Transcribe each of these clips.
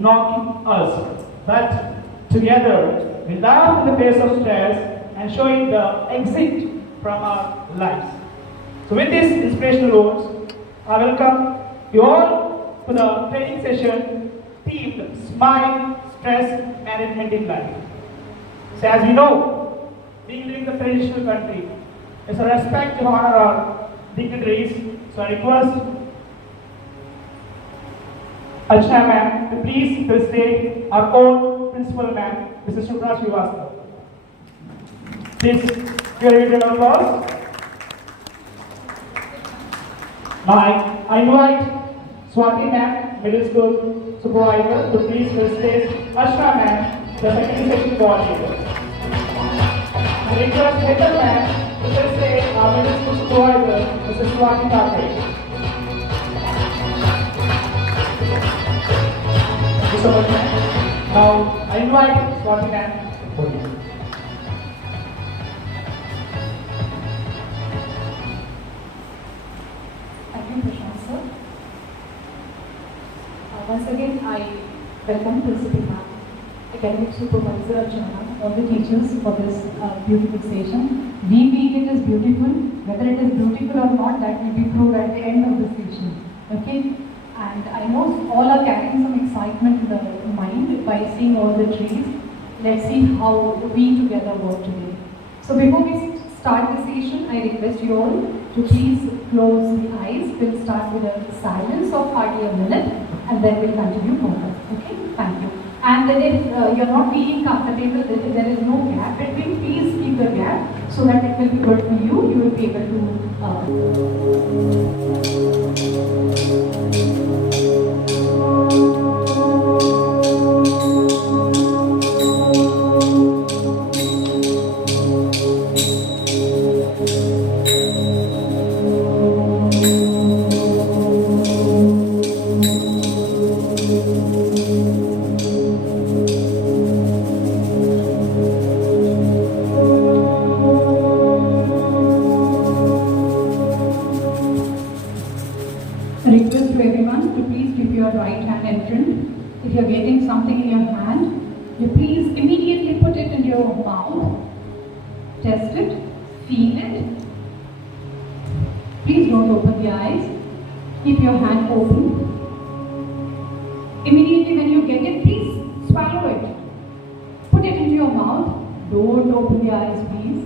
knocking us. But together, we laugh in the face of stress and showing the exit from our lives. So with these inspirational words, I welcome you all to the training session themed Smile, Stress Management in Life. So as we know, being living the traditional country, it's a respect to honor our dignitaries. So I request Archana ma'am to please present our own principal ma'am, Mrs. Shubhra Srivastava. Please give a round of applause. Now I invite Swati ma'am, middle school supervisor, to please present Archana ma'am, the second section coordinator. I request Heather ma'am to present our middle school supervisor, Mrs. Swati Thakre. Thank you so much, ma'am. Now I invite Swati ma'am to the podium. Once again, I welcome Principal Ma'am, Academic Supervisor Archana, all the teachers for this beautiful session. We feel it is beautiful. Whether it is beautiful or not, that will be proved at the end of the session. Okay? And I know all are carrying some excitement in the mind by seeing all the trees. Let's see how we together work today. So before we start the session, I request you all to please close the eyes. We'll start with a silence of hardly a minute, and then we'll continue further. Okay? Thank you. And then if you're not feeling comfortable, if there is no gap between, please keep the gap so that it will be good for you. You will be able request to everyone to please keep your right hand in front. If you are getting something in your hand, you please immediately put it in your mouth. Test it, feel it. Please don't open the eyes. Keep your hand open. Immediately when you get it, please swallow it. Put it into your mouth. Don't open the eyes, please.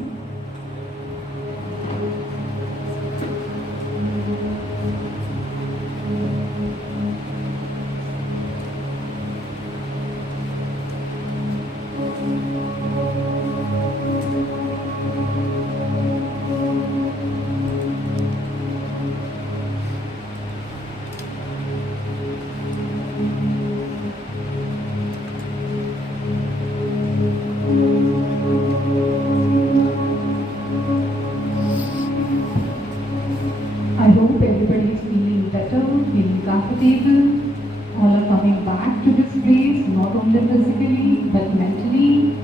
I hope everybody is feeling better, feeling comfortable. All are coming back to this place, not only physically, but mentally.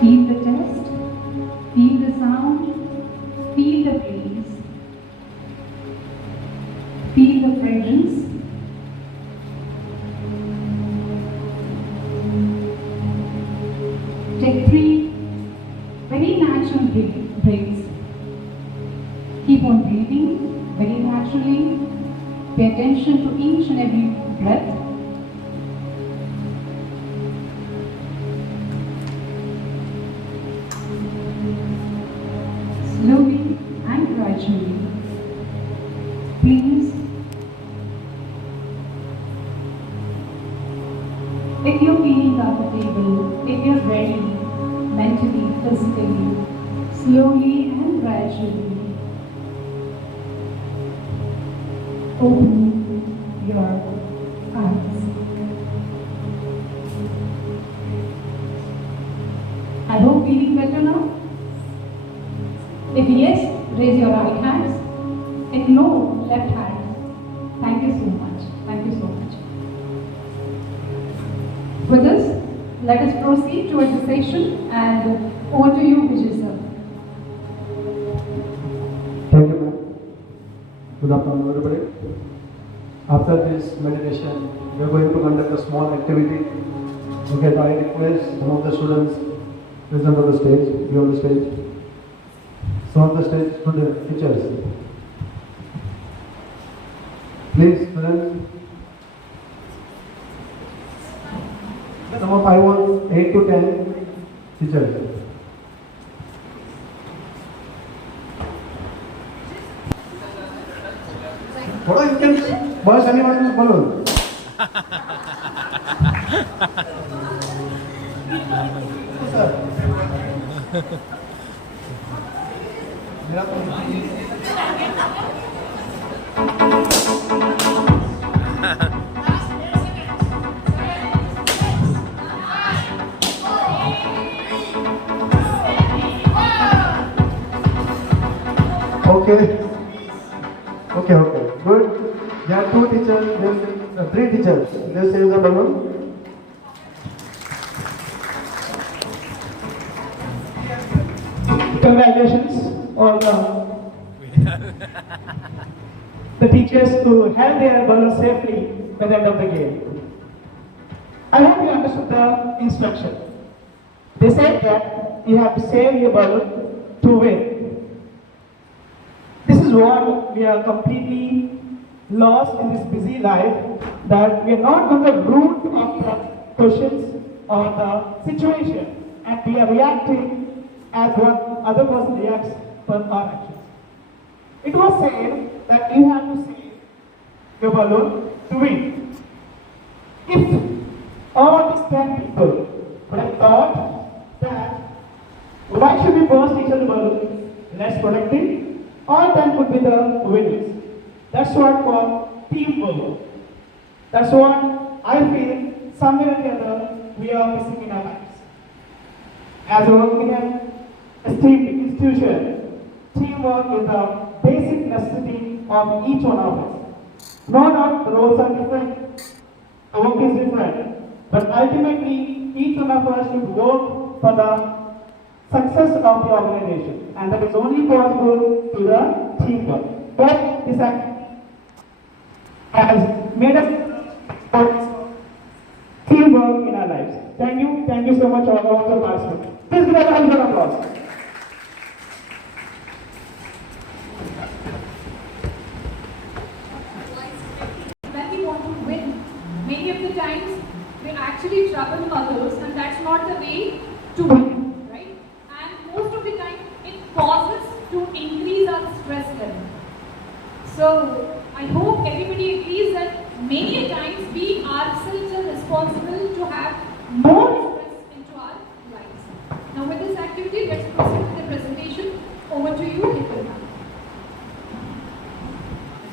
Feel the taste, feel the sound, feel the breeze, feel the fragrance. Take 3 very natural breaths. Keep on breathing very naturally. Pay attention to each and every breath. Slowly and gradually. Please, if you're feeling comfortable, if you're ready, mentally, physically, slowly and gradually, open your eyes. I hope feeling better now. If yes, raise your right hands. If no, left hand. Thank you so much. Thank you so much. With this, let us proceed towards the session, and over to you, Vijay sir. Good afternoon, everybody. After this meditation, we are going to conduct a small activity. Okay, I request some of the students present on the stage, be on the stage. Some of the stage student teachers. Please, students. Some of I want 8 to 10 teachers. What you can burst anyone's balloon? Okay. Okay. Good. There are 2 teachers, there are 3 teachers. They save the balloon. Congratulations all the teachers who held their balloon safely by the end of the game. I hope you understood the instruction. They said that you have to save your balloon to win. This is what we are completely lost in this busy life, that we are not on the root of the questions or the situation, and we are reacting as one other person reacts for our actions. It was said that you have to save your balloon to win. If all these 10 people would have thought that why should we burst each other's balloon, less productive, all 10 would be the winners. That's what called teamwork. That's what I feel somewhere or the other we are missing in our lives. As we work in an esteemed institution, teamwork is the basic necessity of each one of us. No doubt the roles are different, the work is different, but ultimately each one of us should work for the success of the organization, and that is only possible through the teamwork. But this has made us teamwork in our lives. Thank you so much all the participants. Please give a round of applause. When we want to win, many of the times we actually trouble others, and that's not the way to win, right? And most of the time it causes to increase our stress level. So I hope everybody agrees that many a times we ourselves are responsible to have more stress into our lives. Now with this activity, let's proceed with the presentation. Over to you, Nikhil ma'am.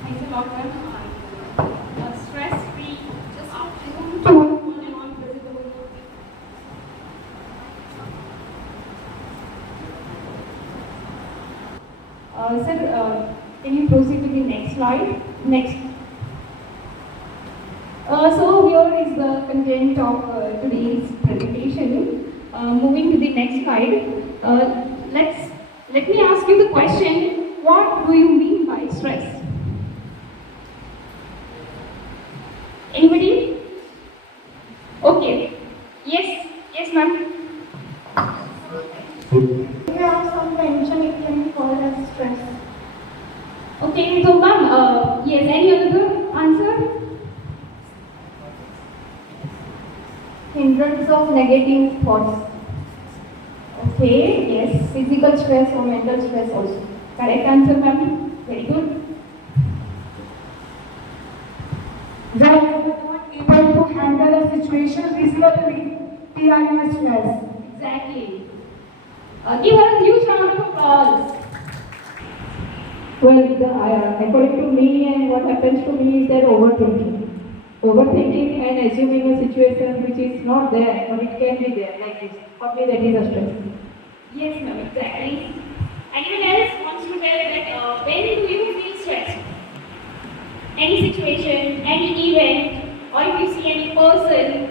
Thanks a lot, ma'am. Stress-free, just to on and on visible. Sir, can you proceed to the next slide? Next. So here is the content of today's presentation. Moving to the next slide, let me ask you the question: what do you mean by stress? Anybody? Okay. Yes, ma'am. If you have some tension, it can be called as stress. Okay, so ma'am, yes, any other answer? Hindrance of negative thoughts. Okay, yes, Physical stress or mental stress also. correct answer, ma'am. Very good. When we are not able to handle a situation reasonably, we are in stress. Exactly. Give her a huge round of applause. Well, according to me, and what happens to me is that overthinking. Overthinking and assuming a situation which is not there, but it can be there, like this. For me, that is a stress. Yes, ma'am, exactly. Anyone else wants to tell that when do you feel stressed? Any situation, any event, or if you see any person,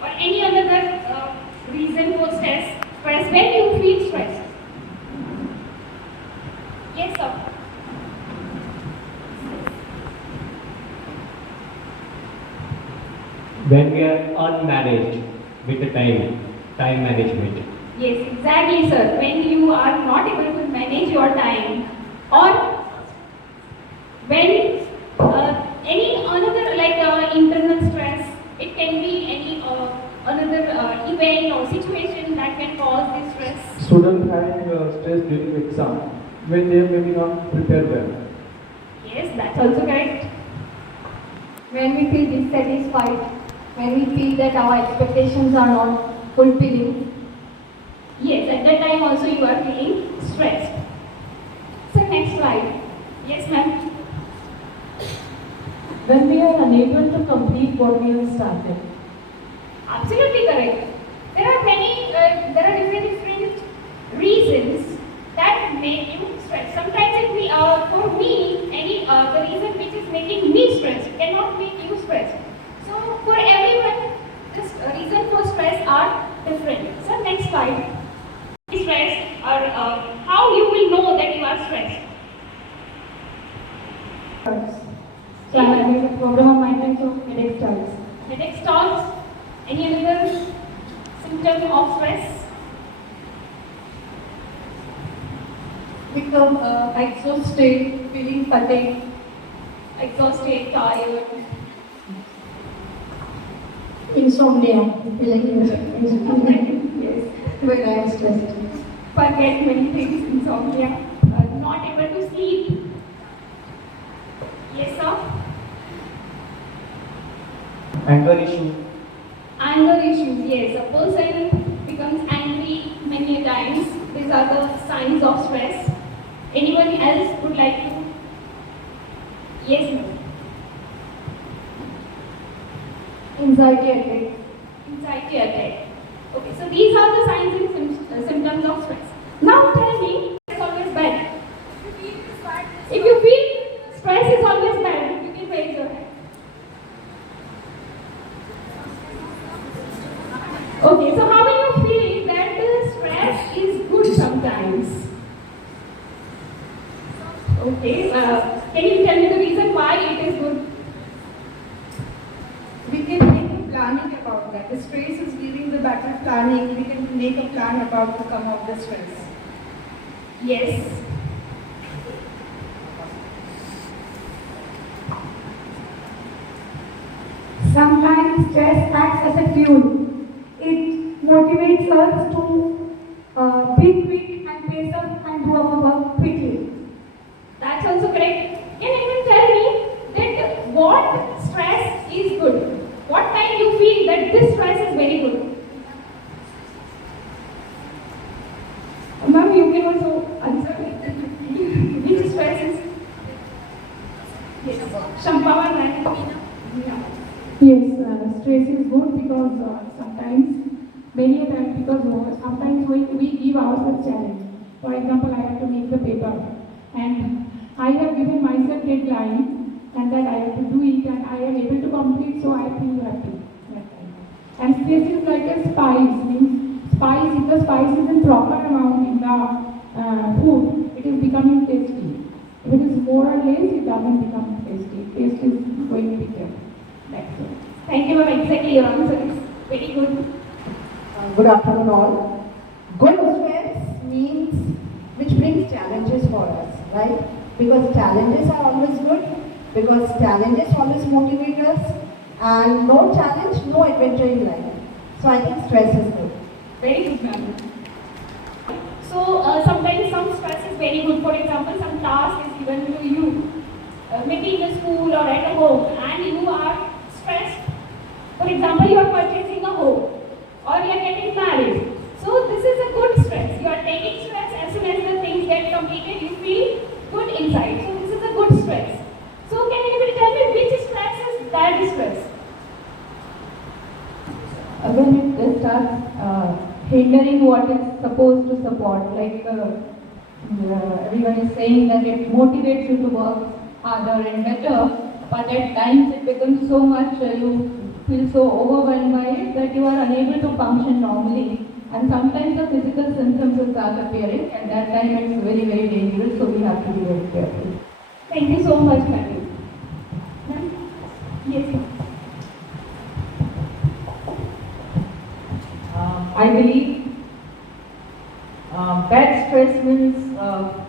or any other reason for stress, when you feel stressed? Yes, sir. When we are unmanaged with the time management. Yes, exactly, sir. When you are not able to manage your time, or when any another internal stress, it can be any another event or situation that can cause this stress. Students having stress during exam when they may be not prepared well. Yes, that's also correct. When we feel dissatisfied, when we feel that our expectations are not fulfilling. Yes, at that time also you are feeling stressed. So next slide. Yes, ma'am. When we are unable to complete what we have started. Absolutely correct. There are many, there are different reasons that make you stressed. Sometimes it will, for me, the reason which is making me stressed cannot make you stressed. So for everyone, this reason for stress are different. So next slide. Stress, or how you will know that you are stressed. So I'm having a problem of mind, so headache starts. Headache starts. Any other symptom of stress? Become exhausted, feeling fatigued. Exhausted, tired. Insomnia, feeling yes, when I am stressed. Forget many things, insomnia, not able to sleep. Yes, sir? Anger issue. Anger issues, yes. A person becomes angry many times. These are the signs of stress. Anyone else would like to? Yes, ma'am. Anxiety attack. Anxiety attack. Okay, so these are the signs and symptoms of stress. Now tell me, it's always bad. If you feel stress is always bad, you can raise your hand. Okay, so how many of you feel that stress is good sometimes? Okay, can you tell me the reason why it is good? We can make a planning about that. The stress is giving the better planning. We can make a plan about to come out the stress. Yes. Sometimes stress acts as a fuel. It motivates us to be quick and pace up and do our work quickly. That's also correct. Can anyone tell me that what stress is good? What time you feel that this stress is very good? Ma'am, you can also answer which stress is? Yes. Shampavan and Yes, stress is good because many a times because sometimes we give ourselves challenge. For example, I have to make the paper and I have given myself deadline and that I have to do it and I am able to complete, so I feel happy that time. And stress is like a spice, means spice, if the spice is in proper amount in the food, it is becoming tasty. If it is more or less, it doesn't become tasty. Taste is going to be there. That's it. thank you, ma'am. Exactly, your answer is very good. Good afternoon all. Good stress means which brings challenges for us, right? Because challenges are always good, because challenges always motivate us, and no challenge, no adventure in life. So I think stress is good. Very good, ma'am. So sometimes some stress is very good. For example, some task is given to you, maybe in the school or at a home, and you are stressed. For example, you are purchasing a home or you are getting married. So this is a good stress. You are taking stress. As soon as the things get completed, you feel good inside. So this is a good stress. So can anybody tell me which stress is bad stress? When it starts hindering what it's supposed to support, like everyone is saying that it motivates you to work harder and better, but at times it becomes so much, you feel so overwhelmed by it that you are unable to function normally. And sometimes the physical symptoms will start appearing. At that time it's very, very dangerous, so we have to be very careful. Thank you so much, madam. Ma'am? Yes, ma'am. I believe bad stress means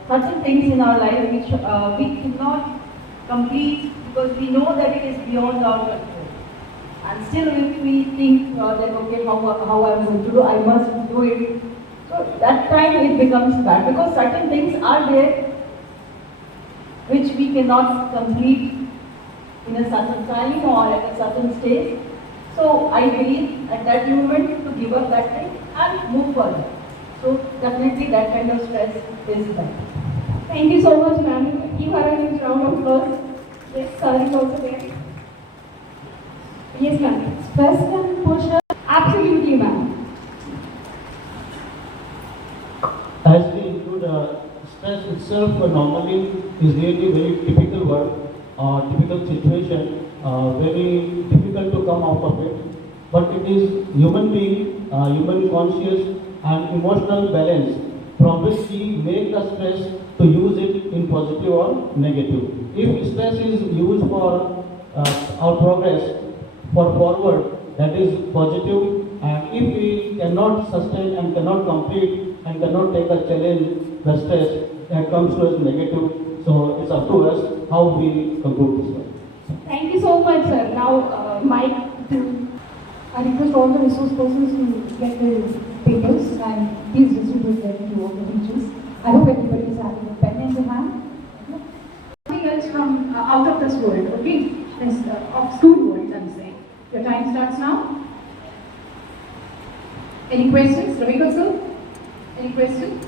certain things in our life which we cannot complete because we know that it is beyond our control. And still if we think that okay, how I am going to do, I must do it. So that time it becomes bad because certain things are there which we cannot complete in a certain time or at a certain stage. So I believe at that moment to give up that thing and move further. So definitely that kind of stress is bad. Thank you so much, ma'am. Give her a huge round of applause. Yes, sir is also there. Yes, ma'am. Stress can push us. Absolutely, ma'am. As we include stress itself normally is really very typical word, typical situation, very difficult to come out of it. But it is human being, human conscious and emotional balance from which we make the stress to use it in positive or negative. If stress is used for our progress, for forward, that is positive, and if we cannot sustain and cannot complete and cannot take a challenge, the stress that comes to us negative. So it's up to us how we conclude this one. Thank you so much, sir. Now, Mike to. I request all the resource persons to get the papers and please distribute them to all the teachers. I hope everybody is having a pen in their hand. Something else from out of this world, okay? This, of school world, I'm saying. Your time starts now. Any questions? Ravika sir? Any questions?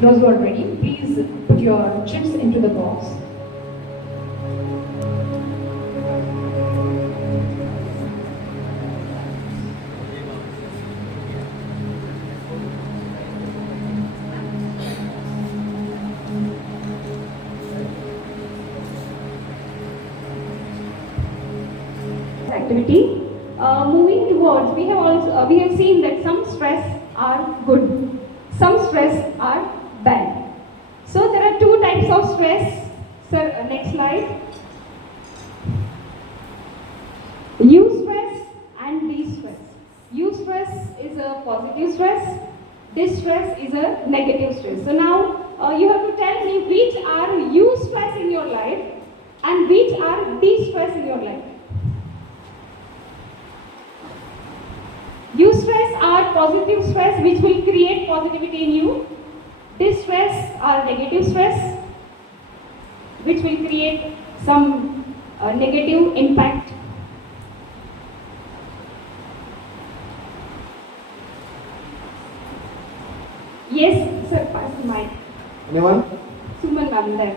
Those who are ready, please put your chips into the box. Activity. Moving towards, we have seen that some stress are good, some stress are bad. So there are two types of stress. Sir, next slide. Eustress and distress. Eustress is a positive stress. Distress is a negative stress. So now you have to tell me which are eustress in your life and which are distress in your life. Eustress are positive stress which will create positivity in you. Distress are negative stress which will create some negative impact. Yes, sir, pass the mic. Anyone? Suman ma'am there.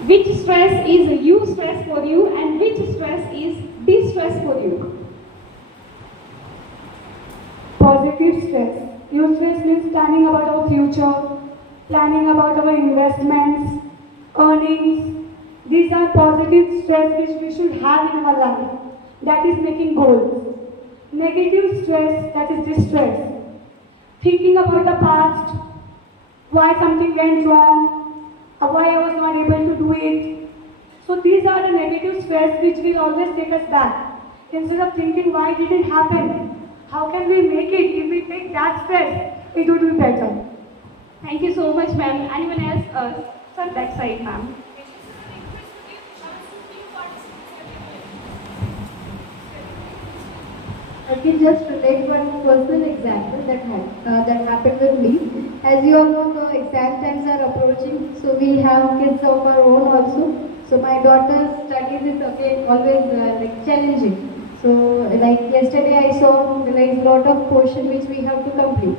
Which stress is eustress for you and which stress is distress for you? Positive stress. Stress means planning about our future, planning about our investments, earnings. These are positive stress which we should have in our life. That is making goals. Negative stress, that is distress. Thinking about the past, why something went wrong, or why I was not able to do it. So these are the negative stress which will always take us back. Instead of thinking why did it happen, how can we make it? If we take that stress, it would be better. Thank you so much, ma'am. Anyone else? Sir, that side, ma'am. I can just relate one personal example that happened with me. As you all know, the exam times are approaching, so we have kids of our own also. So my daughter's studies is always like challenging. So like yesterday I saw there is a lot of portion which we have to complete.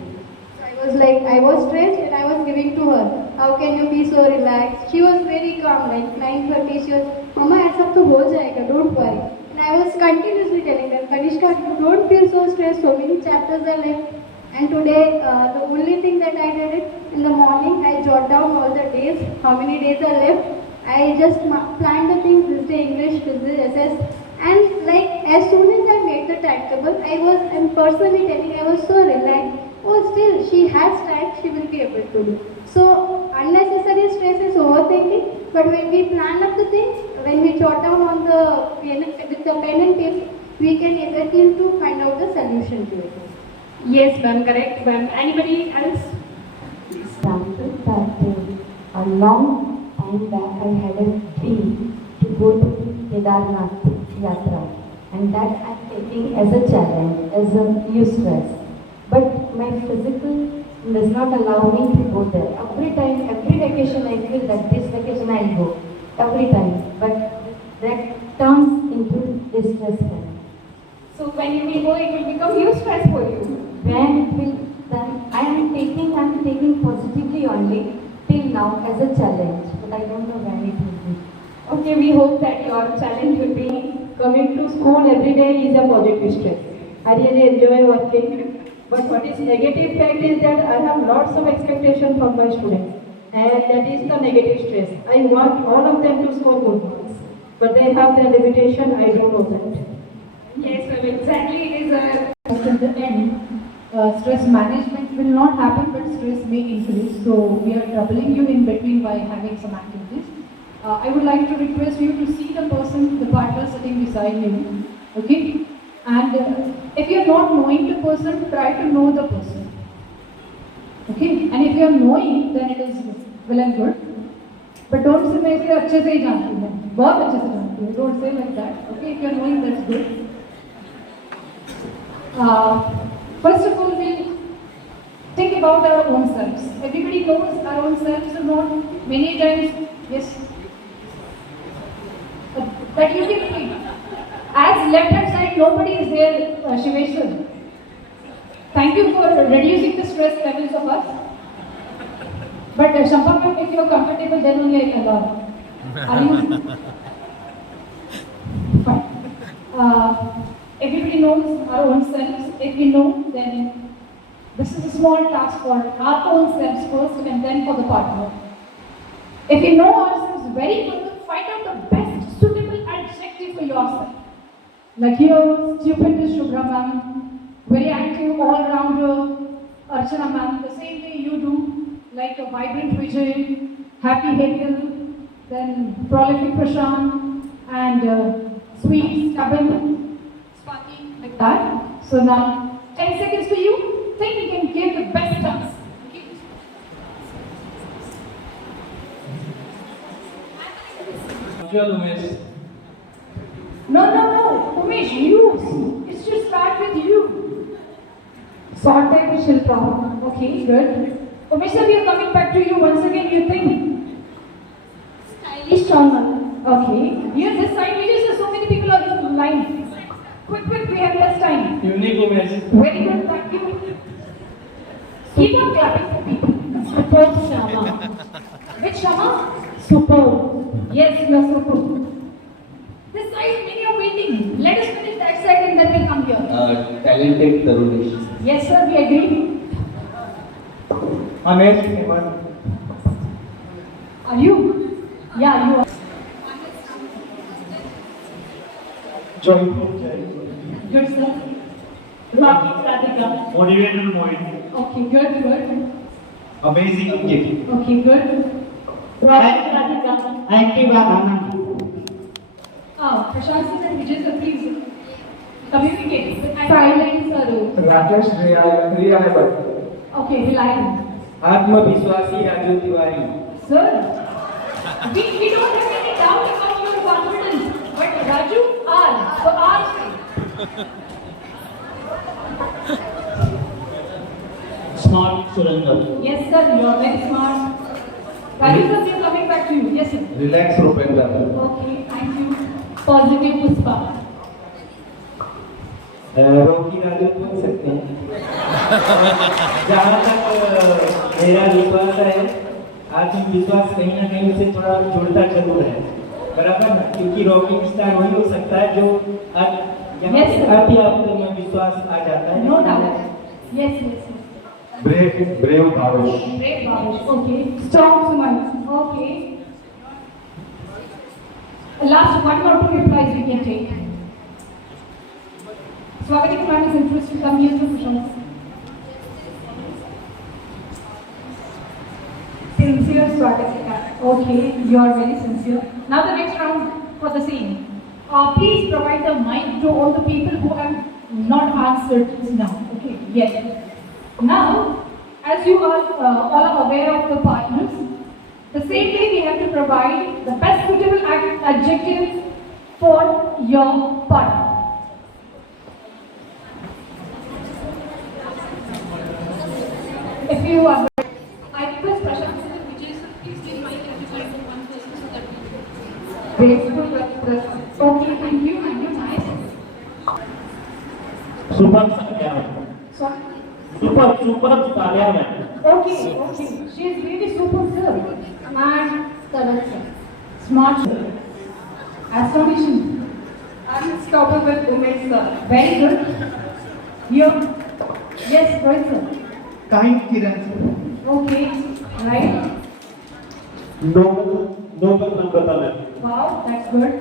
So I was stressed and I was giving to her. How can you be so relaxed? She was very calm, like 9:30 she was, Mama, ऐसा तो हो जाएगा, don't worry. And I was continuously telling her, Kanishka, you don't feel so stressed, so many chapters are left. And today, the only thing that I did it in the morning, I jot down all the days, how many days are left. I just planned the things, this day English, this day SS. And like as soon as I made the timetable, I'm personally telling, I was so relaxed. Oh, still, she has time, she will be able to do. So, unnecessary stress is overthinking, but when we plan up the things, when we jot down on the with the pen and paper, we can able to find out the solution to it. Yes, ma'am, correct, ma'am. Anybody else? Example that a long time back I had a dream to go to Kedarnath Yatra, and that I'm taking as a challenge, as a new stress. But my physical does not allow me to go there. Every time, every vacation I feel that this vacation I'll go. Every time. But that turns into distress for me. So when you will go, it will become new stress for you. When it will, then I'm taking positively only till now as a challenge. But I don't know when it will be. Okay, we hope that your challenge will be Coming to school every day is a positive stress. I really enjoy working. But what is negative fact is that I have lots of expectation from my students, and that is the negative stress. I want all of them to score good marks, but they have their limitation. I don't know that. Yes, well, exactly. It is a. At the end, stress management will not happen, but stress may increase. So we are troubling you in between by having some activities. I would like to request you to see the person, the partner sitting beside you. Okay. And if you are not knowing the person, try to know the person. Okay? And if you are knowing, then it is well and good. But don't say मैं इसे अच्छे से ही जानती हूँ, बहुत अच्छे से जानती हूँ. Don't say like that. Okay? If you are knowing, that's good. First of all, we'll think about our own selves. Everybody knows our own selves or not. Many times, yes. That you can feel. As left-hand side, nobody is there, Shivesh sir. Thank you for reducing the stress levels of us. But Shampa ma'am, if you are comfortable, then only I can allow. Are you? Fine. Everybody knows our own selves. If we know, then this is a small task for our own selves first and then for the partner. If we know ourselves very well, find out the best suitable adjective for yourself. Like here, stupendous Shubhra ma'am, very active all-rounder, Archana ma'am, the same way you do, like a vibrant Vijay, happy Hekel, then prolific Prashant, and sweet, stubborn, sparky, like that. So now, 10 seconds for you. Think you can give the best us. Okay? No, Umesh, you. It should start with you. Sorted with Shilpa. Okay, good. Umesh sir, we are coming back to you once again. You think? Stylish Chauhan. Okay. Here, this side, Vijay sir, so many people are in the line. Quick, we have less time. Unique Umesh. Very good, thank you. Keep on clapping for people. Superb Shama. Which Shama? Superb. Yes, you are superb. This side, many are waiting. Let us finish that side and then we'll come here. Talented Tarunish. Yes, sir, we agree. Amazing. Are you? Yeah, you are. Joyful. Good, sir. Rocky Radhika. Motivated Mohit. Okay, good. Amazing kid. Okay, good. Rocky Radhika. Active Anand. Prashant sir and Vijay sir, please communicate. Silence, sir. Rakesh reliable. Okay, reliable. आत्मविश्वासी Raju Tiwari. Sir, we don't have any doubt about your confidence, but Raju, R. So R say. Smart Surendra. Yes, sir, you are very smart. Raju sir, we are coming back to you. Yes, sir. Relax, Rupendra. Okay, thank you. Positive Puspa. Rocky Raju बोल सकते हैं. जहाँ तक मेरा विश्वास है, आत्मविश्वास कहीं ना कहीं उसे थोड़ा जुड़ता जरूर है, बराबर ना, क्योंकि रॉकिंग स्टार वही हो सकता है जो यहाँ से आते आत्मविश्वास आ जाता है. No doubt. Yes, yes, yes. Brave Bhavesh. Brave Bhavesh. Okay. Strong Suman. Okay. Last one or two replies we can take. Swagati Kumar is interested to come here to Kushal. Sincere Swagati. Okay, you are very sincere. Now the next round for the same. Please provide the mic to all the people who have not answered now. Okay, yes. Now, as you are all are aware of the partners, the same way we have to provide the best suitable adjective for your partner. If you are, I request Prashant, which is please take my category for one person so that we grateful. Okay, thank you, nice. Super Satya. Sorry. Super Satya. Okay, okay. She is really super girl. Smart, smart, astonishing, unstoppable woman, sir. Very good. You, yes, right, sir. Kind Kiran. Okay, right. Noble Nambata. Wow, that's good.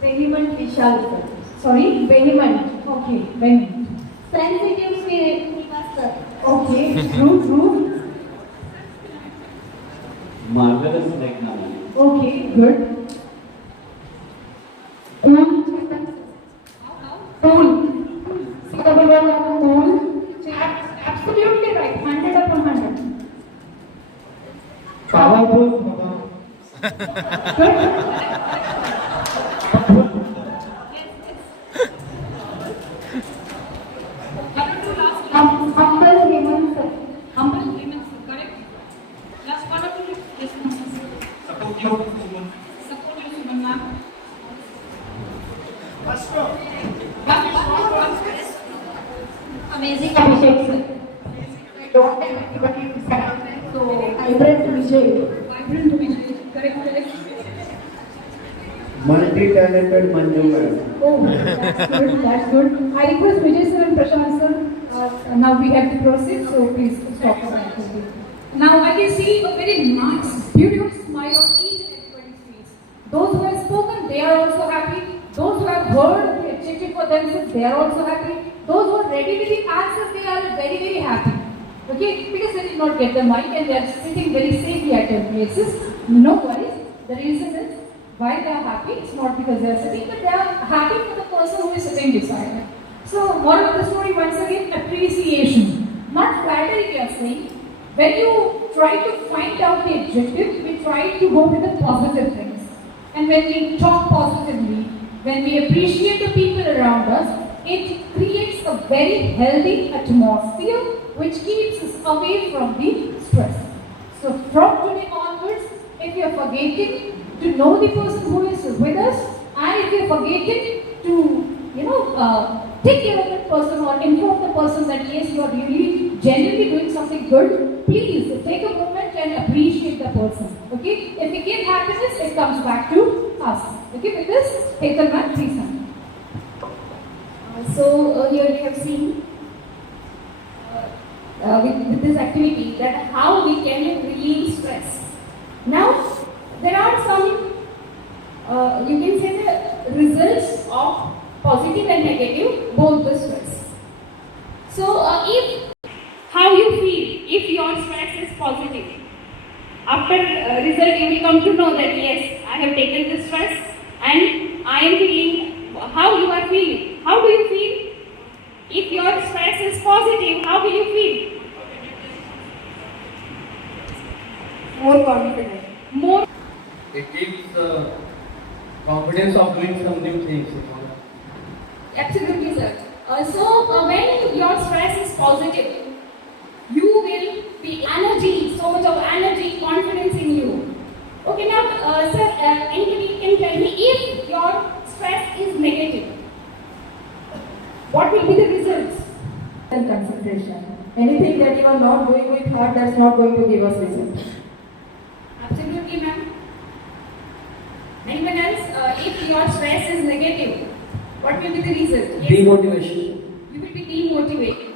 Vehement Vishal, sir. Sorry, vehement. Okay, vehement. Sensitive spirit, sir. Okay, true. Marvelous technology. Okay, good. Cool. Absolutely right. 100 upon 100. Powerful. Good. Humble human, sir. Humble women, correct? Last one or two responses. Supportive woman, ma'am. Amazing Abhishek, sir. I don't have anybody to stand, so vibrant Vijay. Vibrant Vijay, correct. Multi-talented Manju madam. Oh, that's good. I request Vijay sir and Prashant sir. Now we have to proceed, so please stop for that. Now I can see a very nice, beautiful smile on each and everybody's face. Those who have spoken, they are also happy. Those who have heard the adjective for themselves, they are also happy. Those who are ready with the answers, they are very, very happy. Okay, because they did not get the mic and they are sitting very safely at their places. No worries. The reason is why they are happy. It's not because they are sitting, but they are happy for the person who is sitting beside them. So, moral of the story once again, appreciation. Not flattery, we are saying. When you try to find out the adjective, we try to go with the positive things. And when we talk positively, when we appreciate the people around us, it creates a very healthy atmosphere which keeps us away from the stress. So from today onwards, if you are forgetting to know the person who is with us, and if you are forgetting to, take care of that person or inform the person that yes, you are really genuinely doing something good, please take a moment and appreciate the person. Okay? If we give happiness, it comes back to us. Okay? With this, take the man, please. So here we have seen with this activity that how we can relieve stress. Now there are some you can say the results of positive and negative, both the stress. So if how you feel if your stress is positive, after result you will come to know that yes, I have taken this stress and I am feeling how you are feeling. How do you feel? If your stress is positive, how will you feel? More confident. More. It gives confidence of doing some new things. Absolutely, sir. So when your stress is positive, you will be energy, so much of energy, confidence in you. Okay, now, sir, anybody can tell me if your stress is negative, what will be the results? And concentration. Anything that you are not doing with heart, that's not going to give us result. Absolutely, ma'am. Anyone else? If your stress is negative, what will be the result? Yes. Demotivation. You will be demotivated.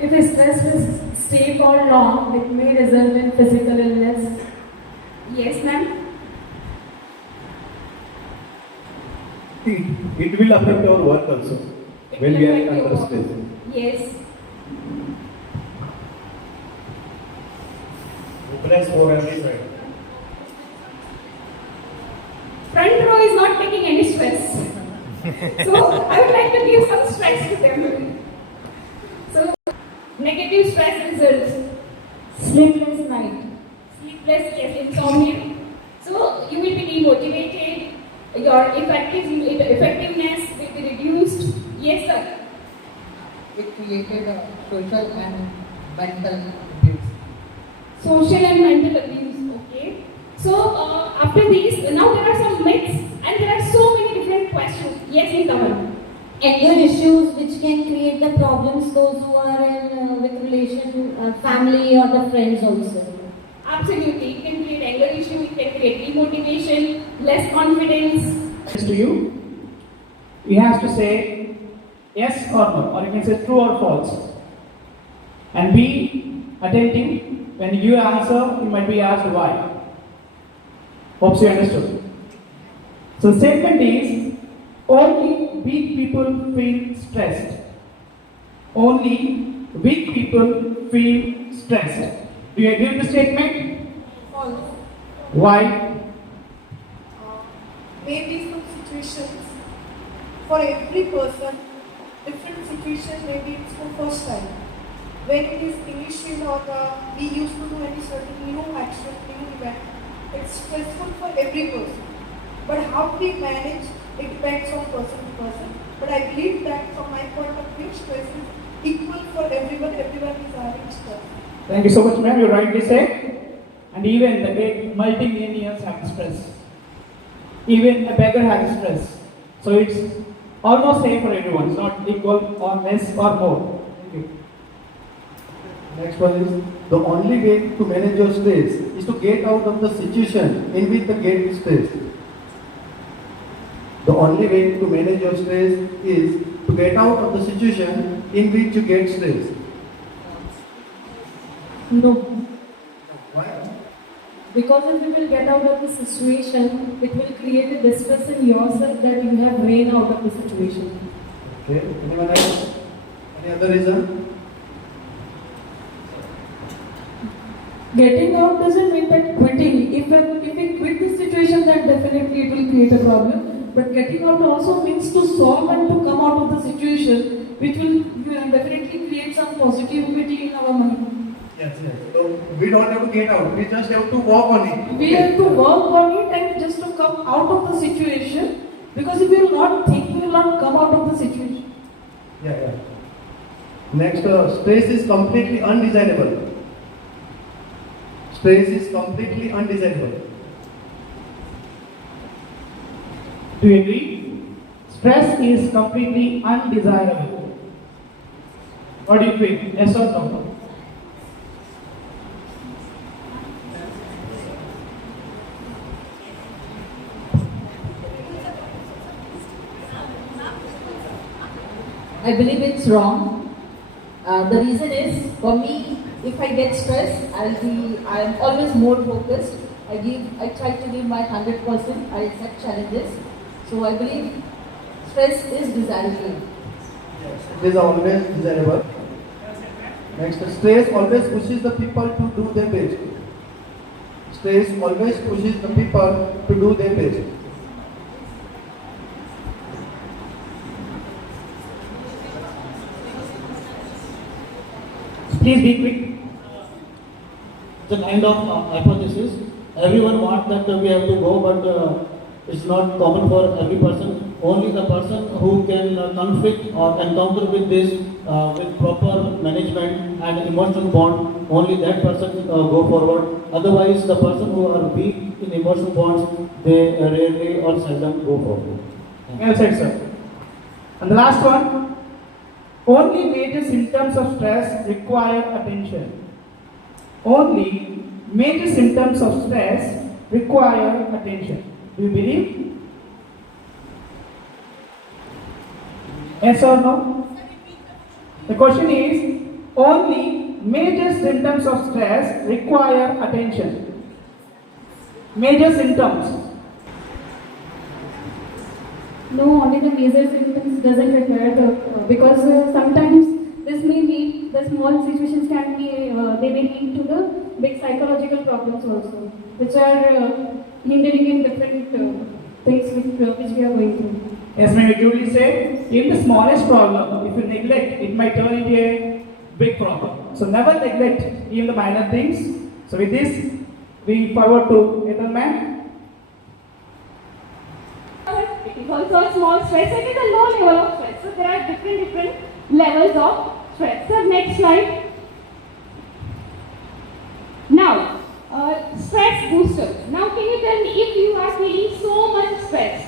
If stress will stay for long, it may result in physical illness. Yes, ma'am. It will affect our work also when we are under stress. Yes. Press for every side. Front row is not taking any stress. So I would like to give some stress to them. So negative stress results. Sleepless night. Sleepless, yes, insomnia. So you will be demotivated. Your effectiveness will be reduced. Yes, sir. It created a social and mental abuse. Social and mental abuse. Okay. So after these, now there are some myths and there are so many different questions. Yes, Nitaman. Anger issues which can create the problems, those who are in with relation, family or the friends also. Absolutely. It can create anger issue, it can create demotivation, less confidence. To you have to say yes or no, or you can say true or false. And be attentive. When you answer, you might be asked why. Hope you understood. So the statement is, only weak people feel stressed. Only weak people feel stressed. Do you agree with the statement? False. Why? Maybe some situations, for every person, different situation, maybe it's for first time. When it is initial or we used to do any certain new action, new event, it's stressful for every person. But how we manage, it depends on person to person. But I believe that from my point of view, stress is equal for everyone. Everyone is having stress. Thank you so much, ma'am. You rightly said. And even the great multi-millionaires have stress. Even a beggar has stress. So it's almost same for everyone. It's not equal or less or more. Thank you. Next one is, the only way to manage your stress is to get out of the situation in which you get stressed. The only way to manage your stress is to get out of the situation in which you get stressed. No. Why? Because if you will get out of the situation, it will create a distress in yourself that you have ran out of the situation. Okay. Anyone else? Any other reason? Getting out doesn't mean that quitting. If we quit the situation, then definitely it will create a problem. But getting out also means to solve and to come out of the situation, which will definitely create some positivity in our mind. Yes. So we don't have to get out. We just have to work on it. We have to work on it and just to come out of the situation. Because if we will not think, we will not come out of the situation. Yeah. Next, stress is completely undesirable. Stress is completely undesirable. Do you agree? Stress is completely undesirable. What do you think? Yes or no? I believe it's wrong. The reason is, for me, if I get stressed, I'm always more focused. I try to give my 100%. I accept challenges. So I believe stress is desirable. Yes, it is always desirable. Next, stress always pushes the people to do their best. Stress always pushes the people to do their best. Please be quick. The kind of hypothesis. Everyone wants that we have to go, but it's not common for every person. Only the person who can conflict or encounter with this with proper management and emotional bond, only that person go forward. Otherwise, the person who are weak in emotional bonds, they rarely or seldom go forward. Well said, sir. And the last one. Only major symptoms of stress require attention. Only major symptoms of stress require attention. Do you believe? Yes or no? The question is, only major symptoms of stress require attention. Major symptoms. No, only the major symptoms doesn't require the because sometimes this may lead the small situations can be they may lead to the big psychological problems also, which are hindering in different things which we are going through. Yes, ma'am. Julie said, even the smallest problem, if you neglect, it might turn into a big problem. So never neglect even the minor things. So with this, we forward to Ethel ma'am. It is also a small stress, it is a low level of stress. So there are different levels of stress. So next slide. Now, stress boosters. Now can you tell me if you are feeling so much stress,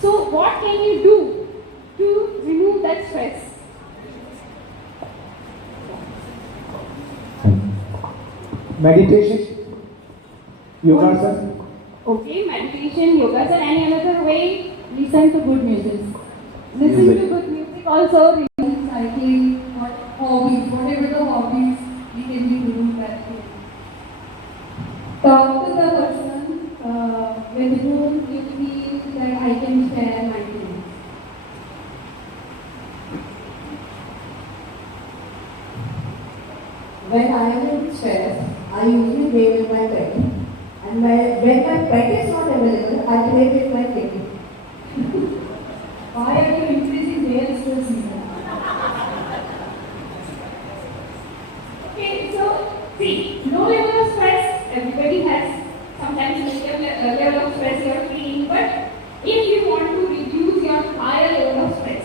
so what can you do to remove that stress? Meditation, yoga, sir. Okay, meditation, yoga, and any another way? Listen to good music. Listen to good music also. Cycling or hobbies, whatever the hobbies we can be doing that. Talk to the person with whom you feel that I can share my feelings. When I am in stress, I usually play with my pet. And when my pet is not available, I play with my kitty. Why are you increasing their stress? Okay, so see, low level of stress, everybody has sometimes level of stress you are feeling, but if you want to reduce your higher level of stress,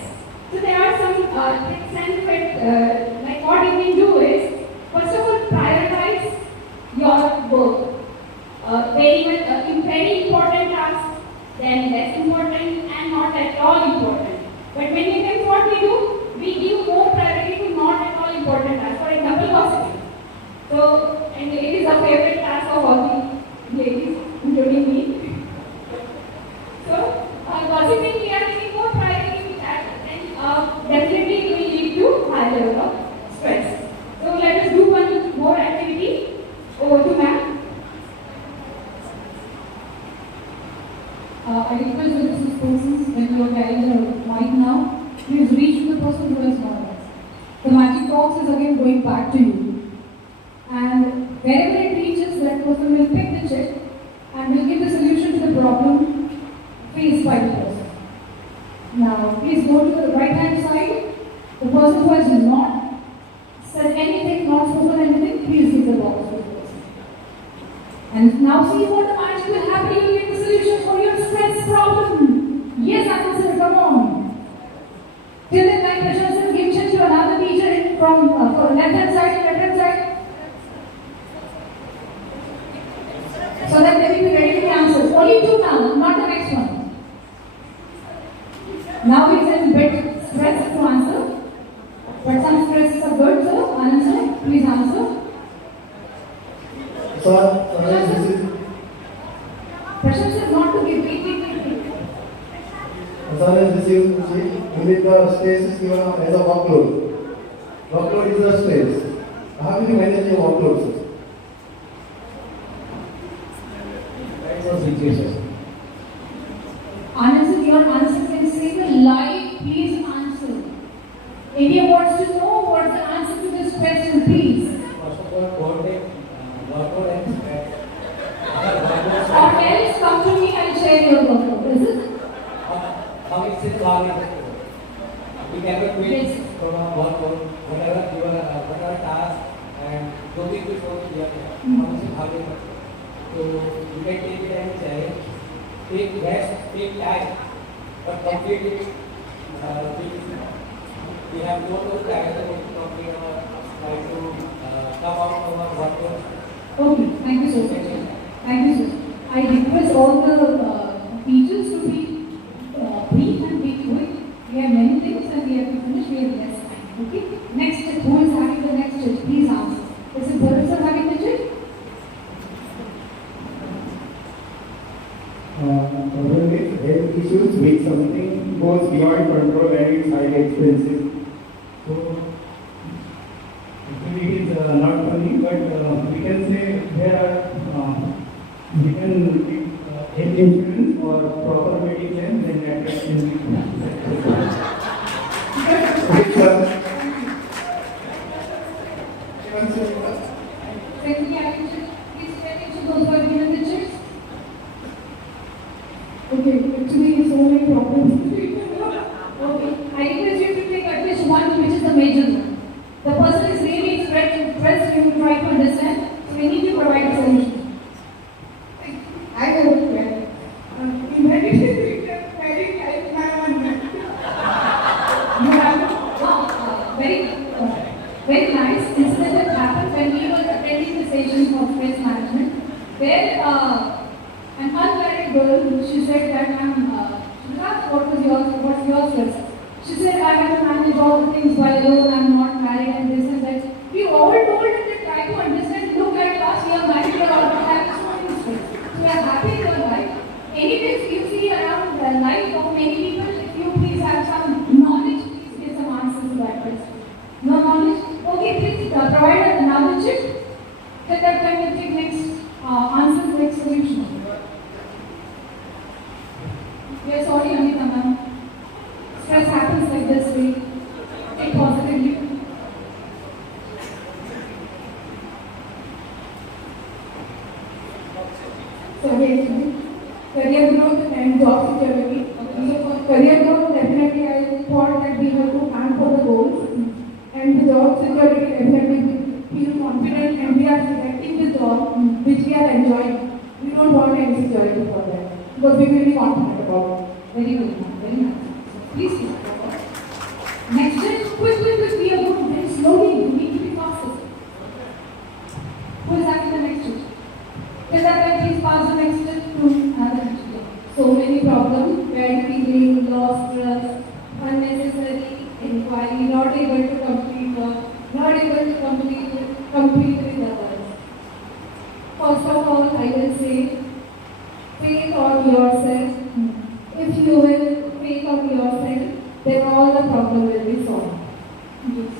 so there are some tricks and like what you can do is, first of all, prioritize your work. Very important tasks, then less important and not at all important. But many times what we do, we give more priority to not at all important tasks. For example, gossiping. So, and it is a favorite task of all the ladies, including me. So, gossiping, we are giving more priority to that, and definitely it will lead to high level of stress. So, let us do one more activity. Over to ma'am. I request the business persons, when you are carrying the mic now, please reach to the person who has not asked. The magic box is again going back to you. And wherever it reaches, that person will pick the check and will give the solution to the problem faced by the person. Now, please go to the right hand side. The person who has not said anything, not spoken anything, please give the box to the person. And now see what the magic will happen. You will get the solution for your stress problem. Yes, answer, come on. Till then, my pressure sir, give check to another teacher from left hand side, right hand side. So that they will be ready to answer. Only two now, not the next one. Now he is in bit stress to answer. But some stresses are good, so answer. Please answer. Pressure is not to give. As only the stress is given as a workload. Workload is the stress. How will you manage your workload, sir? That's the situation. Anand, your answer can say the lie. Please answer. India wants to know what's the answer to this question, please. First of all, workload and stress. Or else come to me and share your workload. Is it? How is it valid? We never quit from our workload, whatever task and looking before the year. How is it valid? So you can take it as a challenge. Take rest, take time, but complete it. We have no time to complete our try to come out of our workload. Okay, thank you so much. Thank you so much. I request all the teachers to be brief and be quick. We have many things and we have to finish. We have less time. Okay? Next, who is having the next check? Please answer. Is it Bharat sir having the check? With health issues, with something goes beyond control and it's highly expensive. So, not funny, but we can say there are, we can give health insurance or proper medical then that can be. Okay, sir. Secondly, I will please pay attention to those who have given the checks. Okay, actually so many problems. Okay, I request you to take at least one which is a major one. The person is really expressed, you try to understand, so we need to provide a solution. I have a question. In very very nice incident that happened when we were attending the session of stress management, where an unmarried girl, she said that what's your stress? She said, I have to manage all the things while alone, I'm not married and this and that. We all told her to try to understand, look at us, we are married, we are all having so many stress. We are happy in your life. Anyways, you see around the life of many people, if you please have some knowledge, please give some answers to that question. No knowledge? Okay, please provide us another chip. At that time, we'll take next answers, next solution. We are sorry, Amita ma'am. Stress happens like this way. Take positively. So basically, career growth and job security. So for career growth, definitely I thought that we have to plan for the goals. And the job security, definitely we feel confident and we are selecting the job which we are enjoying. We don't want any security for that because we will be confident about it. Very good, very nice. Please keep it forward. Next is quick, we are going very slowly. You need to be faster. Who is having the next step? Till that time, please pass the next step to another teacher. So many problems, bad feeling, lost trust, unnecessary inquiry, not able to complete work, not able to complete with others. First of all, I will say, faith on yourself. If you will faith on yourself, then all the problem will be solved. Yes.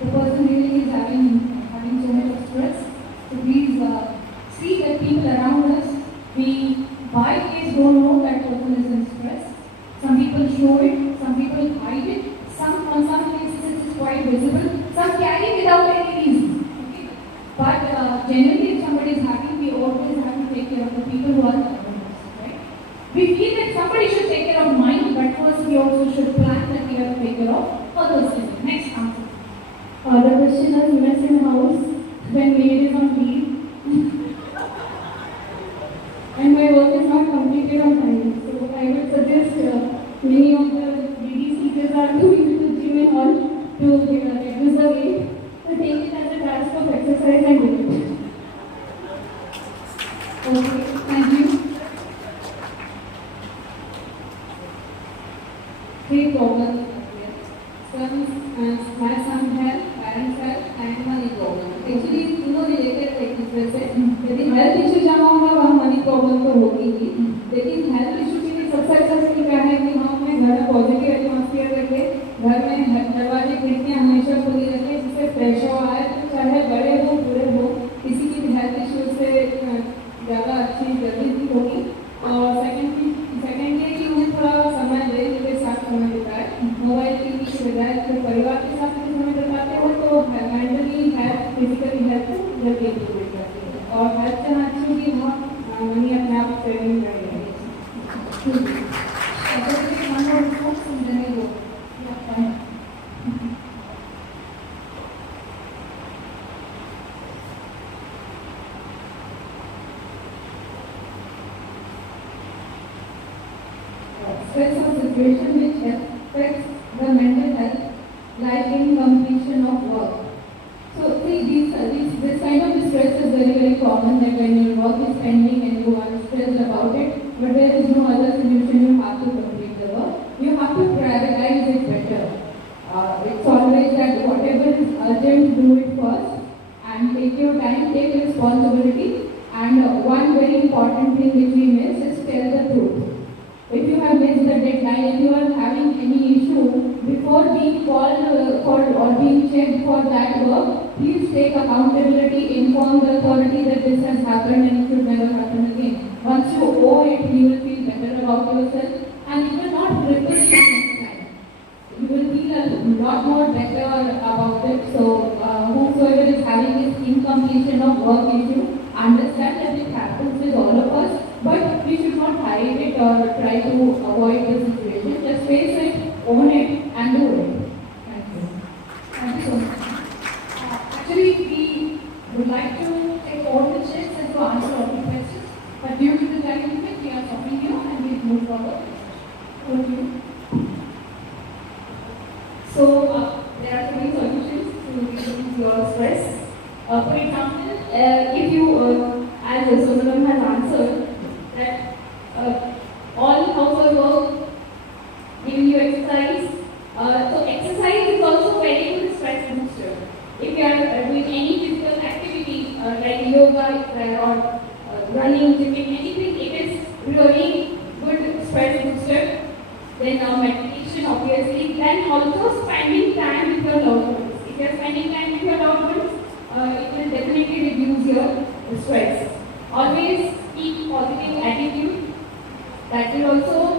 The person really is having so much of stress. So please see that people around us, we by case don't know that person is in stress. Some people show it, some people hide it, on some cases it is quite visible, some carry without any reason. Okay? But generally if somebody is happy, we always have to take care of the people who are around us. Right? We feel that somebody should take care of mine, but first we also should plan that we have to take care of others. Next answer. The question is mess in house when maid is on leave and my work is not completed on time. So I would suggest many of the ladies teachers are going to the gym and all to reduce the weight. So take it as a task of exercise and do it. Okay, thank you. Three problems. My son has, parents have, and money problem. Actually, तीनों related एक दूसरे से. यदि health issue जहाँ होगा वहाँ money problem तो होगी ही. लेकिन health issue के लिए सबसे अच्छा तरीका क्या है कि हम अपने घर में positive atmosphere रखें, घर में दरवाजे खिड़कियाँ हमेशा खुली रखें जिससे fresh हवा आए. चाहे बड़े हो बूढ़े हो, किसी की भी health issue से ज़्यादा अच्छी जल्दी होगी. और secondly कि उन्हें थोड़ा समय दे, जिसके साथ समय बिताए. मोबाइल टीवी के बजाय तो परिवार के साथ समय बिताते हो तो मेंटली हेल्थ, फिजिकली हेल्थ जल्दी इम्प्रूव करती है. और हेल्थ जहाँ अच्छी होगी वहाँ मनी अपने आप सेविंग करेंगे. Stress or situation which affects the mental health, like incompletion of work. So see, this kind of stress is very common that when your work is pending and you are stressed about it, but there is no other solution, you have to complete the work. You have to prioritize it better. It's always that whatever is urgent, do it first and take your time, take responsibility. And one very important thing which we miss is tell the truth. If you have missed the deadline, if you are having any issue, before being called or being checked for that work, please take accountability, inform the authority that this has happened and it should never happen again. Once you owe it, you will feel better about yourself and you will not repeat it next time. You will feel a lot more better about it. So whosoever is having this incompletion of work issue, understand that it happens with all of us, but we should not hide it or try to avoid the situation. Just face it, own it and do it. Thank you. Thank you so much. Actually, we would like to take all the checks and to answer all the questions, but due to the time limit, we are stopping here and we move forward. Over to you. So, there are three solutions to reduce your stress. For example, if you, as Sonalam has answered, that all household work, giving you exercise. So exercise is also very good stress booster. If you are doing any physical activity like yoga or running, gyming, anything, it is really good stress booster. Then meditation, obviously. Then also spending time with your loved ones. If you are spending time with your loved ones, it will definitely reduce your stress. Always keep positive attitude. That will also